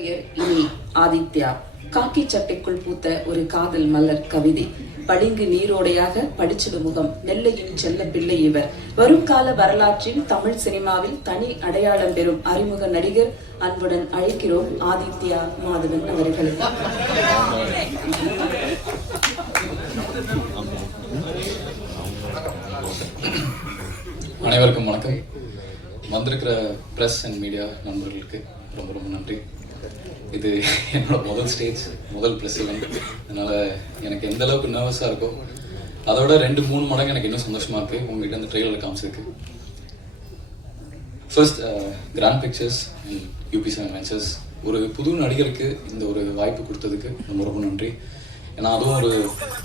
பெயர் இனி ஆதித்யா. காக்கி சட்டைக்குள் பூத்த ஒரு காதல் மலர் கவிதை. பளிங்கு நீரோடையாக படிச்சிடு முகம். நெல்லையின் செல்ல பிள்ளை இவர். வரும் வரலாற்றில் தமிழ் சினிமாவில் தனி அடையாளம் பெறும் அறிமுக நடிகர் அன்புடன் அழைக்கிறோம் ஆதித்யா மாதவன் அவர்களை. அனைவருக்கும் வணக்கம். வந்திருக்கிற பிரஸ் அண்ட் மீடியா நண்பர்களுக்கு ரொம்ப ரொம்ப நன்றி. இது என்னோட முதல் ஸ்டேஜ் முதல் ப்ரெஸ் இவெண்ட் அதனால எனக்கு எந்த அளவுக்கு நர்வஸாக இருக்கோ அதோட ரெண்டு மூணு மடங்கு எனக்கு இன்னும் சந்தோஷமா இருக்கு. உங்ககிட்ட அந்த trailer காமிச்சிருக்கு first grand pictures and UB seven ventures ஒரு புது நடிகருக்கு இந்த ஒரு வாய்ப்பு கொடுத்ததுக்கு ரொம்ப ரொம்ப நன்றி. ஏன்னா அதுவும் ஒரு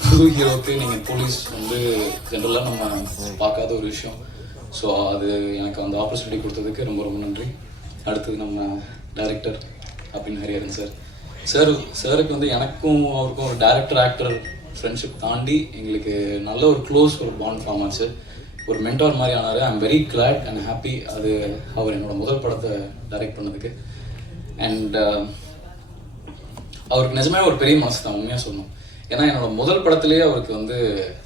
புது ஹீரோக்கு நீங்கள் போலீஸ் வந்து ஜென்ரலாக நம்ம பார்க்காத ஒரு விஷயம். ஸோ அது எனக்கு அந்த ஆப்பர்ச்சுனிட்டி கொடுத்ததுக்கு ரொம்ப ரொம்ப நன்றி. அடுத்தது நம்ம டைரக்டர் அப்படின்னு ஹரிஹரன் சார். சார் சாருக்கு வந்து எனக்கும் அவருக்கும் ஒரு டேரக்டர் ஆக்டர் ஃப்ரெண்ட்ஷிப் தாண்டி எங்களுக்கு நல்ல ஒரு க்ளோஸ் ஒரு பாண்ட் ஃபார்ம் ஆச்சு. ஒரு மென்டார் மாதிரி ஆனார். I am very glad and happy அது அவர் என்னோட முதல் படத்தை டைரக்ட் பண்ணதுக்கு. அண்ட் uh, அவருக்கு நிஜமே ஒரு பெரிய மனசு தான் உண்மையாக சொல்லணும். ஏன்னா என்னோட முதல் படத்திலேயே அவருக்கு வந்து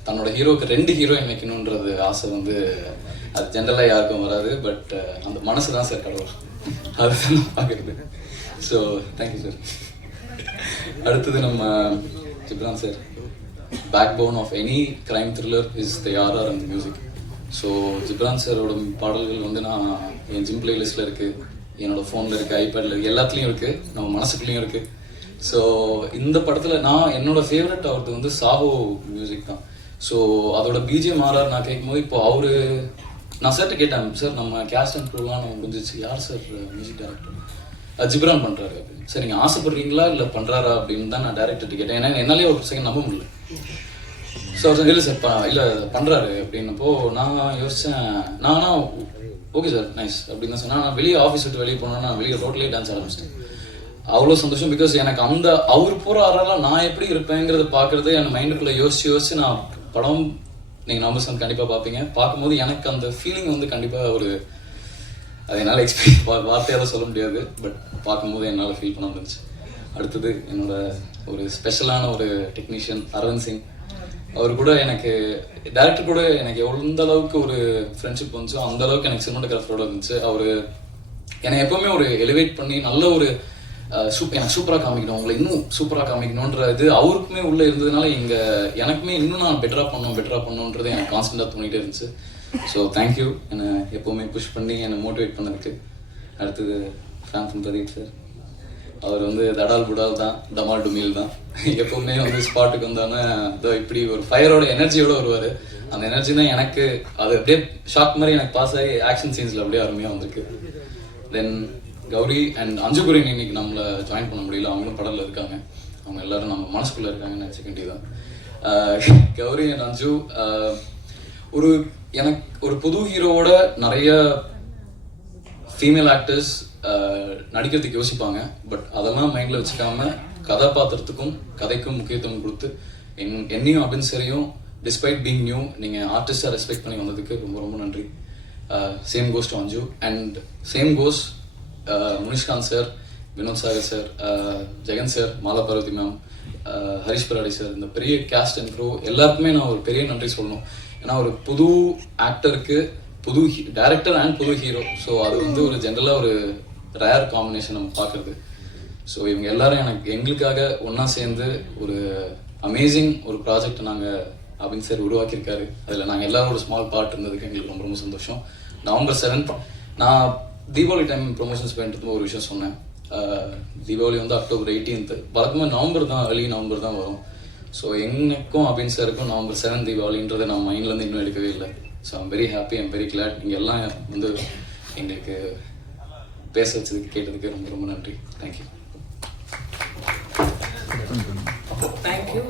தன்னோட ஹீரோக்கு ரெண்டு ஹீரோயின் வைக்கணுன்றது ஆசை வந்து அது ஜென்ரலாக யாருக்கும் வராது பட் அந்த மனசு தான் சார் கடவுள். அதுதான் நான் பார்க்குறது. ஸோ தேங்க்யூ சார் அடுத்தது நம்ம Ghibran sir backbone of any crime thriller is the RR அந்த மியூசிக் ஸோ ஜிப்ரான் சாரோட பாடல்கள் வந்து நான் என் ஜிம் பிளேலிஸ்ட்டில் இருக்குது என்னோடய ஃபோனில் இருக்குது ஐபேடில் இருக்குது எல்லாத்துலேயும் இருக்குது நம்ம மனசுக்குள்ளேயும் இருக்குது ஸோ இந்த படத்தில் நான் என்னோட ஃபேவரட் அவரது வந்து சாஹோ மியூசிக் தான். ஸோ அதோட பிஜிஎம் ஆர்ஆர் நான் கேட்கும்போது இப்போ அவரு நான் சார்ட்ட கேட்டேன் சார் நம்ம கேஸ்ட் அண்ட் ப்ரோலாம் நம்ம முடிஞ்சிச்சு. யார் சார் மியூசிக் டேரக்டர் ஜிப்ரான் பண்ணுறாரு அப்படின்னு சார் நீங்கள் ஆசைப்படுறீங்களா இல்லை பண்ணுறாரா அப்படின்னு தான் நான் டேரக்டர்கிட்ட கேட்டேன். ஏன்னா என்னாலே ஒரு செகண்ட் நம்ப முடியல. ஸோ அவர் இல்லை சார் ப- இல்லை பண்ணுறாரு அப்படின்னப்போ நான் யோசித்தேன் நானா ஓகே சார் நைஸ் அப்படின்னு தான் சொன்னா நான் வெளியே ஆஃபீஸ் விட்டு வெளியே போனோன்னா நான் வெளியே ரோட்லேயே டான்ஸ் ஆரம்பிச்சிட்டேன். அவ்வளோ சந்தோஷம் பிகாஸ் எனக்கு அந்த அவர் போகிற ஆறாலாம் நான் எப்படி இருப்பேங்கிறத பார்க்கறது என் மைண்டுக்குள்ளே யோசிச்சு யோசிச்சு நான் படம் நீங்கள் நம்பர்ஸ் கண்டிப்பாக பார்ப்பீங்க. பார்க்கும்போது எனக்கு அந்த ஃபீலிங் வந்து கண்டிப்பாக ஒரு அது என்னால் எக்ஸ்பீரியன் வார்த்தையால் சொல்ல முடியாது பட் பார்க்கும்போது என்னால் ஃபீல் பண்ண வந்துருச்சு அடுத்தது என்னோட ஒரு ஸ்பெஷலான ஒரு டெக்னீஷியன் அரவிந்த் சிங். அவர் கூட எனக்கு டேரக்டர் கூட எனக்கு எந்த அளவுக்கு ஒரு ஃப்ரெண்ட்ஷிப் வந்துச்சோ அந்த அளவுக்கு எனக்கு சினிமாட்டோகிராஃபரோட இருந்துச்சு. அவர் என்னை எப்பவுமே ஒரு எலிவேட் பண்ணி நல்ல ஒரு சூப் எனக்கு சூப்பராக காமிக்கணும். உங்களை இன்னும் சூப்பராக காமிக்கணுன்ற இது அவருக்குமே உள்ளே இருந்ததுனால எங்கள் எனக்குமே இன்னும் நான் பெட்டராக பண்ணணும் பெட்டராக பண்ணணுன்றது எனக்கு கான்ஸ்டண்ட்டாக தோணிகிட்டே இருந்துச்சு. ஸோ தேங்க்யூ என்னை எப்போவுமே புஷ் பண்ணி என்னை மோட்டிவேட் பண்ணதுக்கு. அடுத்தது ஃபேன்சன் பிரதீப் சார் அவர் வந்து தடால் புடால் தான் டமால் டுமில் தான். எப்பவுமே வந்து ஸ்பாட்டுக்கு வந்தானே இதோ இப்படி ஒரு ஃபயரோட எனர்ஜியோட வருவார். அந்த எனர்ஜி தான் எனக்கு அது அப்படியே ஷாக் மாதிரி எனக்கு பாஸ் ஆகி ஆக்ஷன் சீன்ஸில் அப்படியே அருமையாக வந்திருக்கு. தென் கௌரி அண்ட் அஞ்சு குரின் இன்னைக்கு நம்மளை ஜாயின் பண்ண முடியல. அவங்களும் படத்தில் இருக்காங்க. அவங்க எல்லாரும் நம்ம மனசுக்குள்ள இருக்காங்கன்னு நினச்சிக்க வேண்டியதான் கௌரி அண்ட் அஞ்சு ஒரு எனக்கு ஒரு புது ஹீரோவோட நிறைய ஃபீமேல் ஆக்டர்ஸ் நடிக்கிறதுக்கு யோசிப்பாங்க. பட் அதெல்லாம் மைண்டில் வச்சுக்காம கதாபாத்திரத்துக்கும் கதைக்கும் முக்கியத்துவம் கொடுத்து என் என்னையும் அபின்சரையும் டிஸ்பைட் பீங் நியூ நீங்கள் ஆர்டிஸ்டாக ரெஸ்பெக்ட் பண்ணி வந்ததுக்கு ரொம்ப ரொம்ப நன்றி. Same goes to Anju. And same goes Munishkanth sir Vinoth Sagar sir Jagan sir Mala Parvathi ma'am Harish Peradi sir இந்த பெரிய கேஸ்ட் அண்ட் க்ரூ எல்லாருக்குமே நான் ஒரு பெரிய நன்றி சொல்லணும். ஏன்னா ஒரு புது ஆக்டருக்கு புது டைரக்டர் அண்ட் புது ஹீரோ ஸோ அது வந்து ஒரு ஜென்ரலாக ஒரு ரேர் காம்பினேஷன் நம்ம பார்க்குறது. ஸோ இவங்க எல்லாரும் எனக்கு எங்களுக்காக ஒன்றா சேர்ந்து ஒரு அமேசிங் ஒரு ப்ராஜெக்ட் நாங்கள் அப்படின்னு சார் உருவாக்கியிருக்காரு. அதில் நாங்கள் எல்லாரும் ஒரு ஸ்மால் பார்ட் இருந்ததுக்கு எங்களுக்கு ரொம்ப ரொம்ப சந்தோஷம். நவம்பர் செவன் நான் தீபாவளி டைம் ப்ரொமோஷன்ஸ் பண்ணிட்டு ஒரு விஷயம் சொன்னேன். தீபாவளி வந்து அக்டோபர் எயிட்டீன்த் வழக்கமாக நவம்பர் தான் early நவம்பர் தான் வரும். ஸோ எனக்கும் அபின் சாருக்கும் நவம்பர் செவன் தீபாவளின்றதை நான் மைண்ட்லேருந்து இன்னும் எடுக்கவே இல்லை. So I'm very happy I'm very glad நீங்கள் எல்லாம் வந்து எங்களுக்கு பேச வச்சதுக்கு கேட்டதுக்கு ரொம்ப ரொம்ப நன்றி. Thank you thank you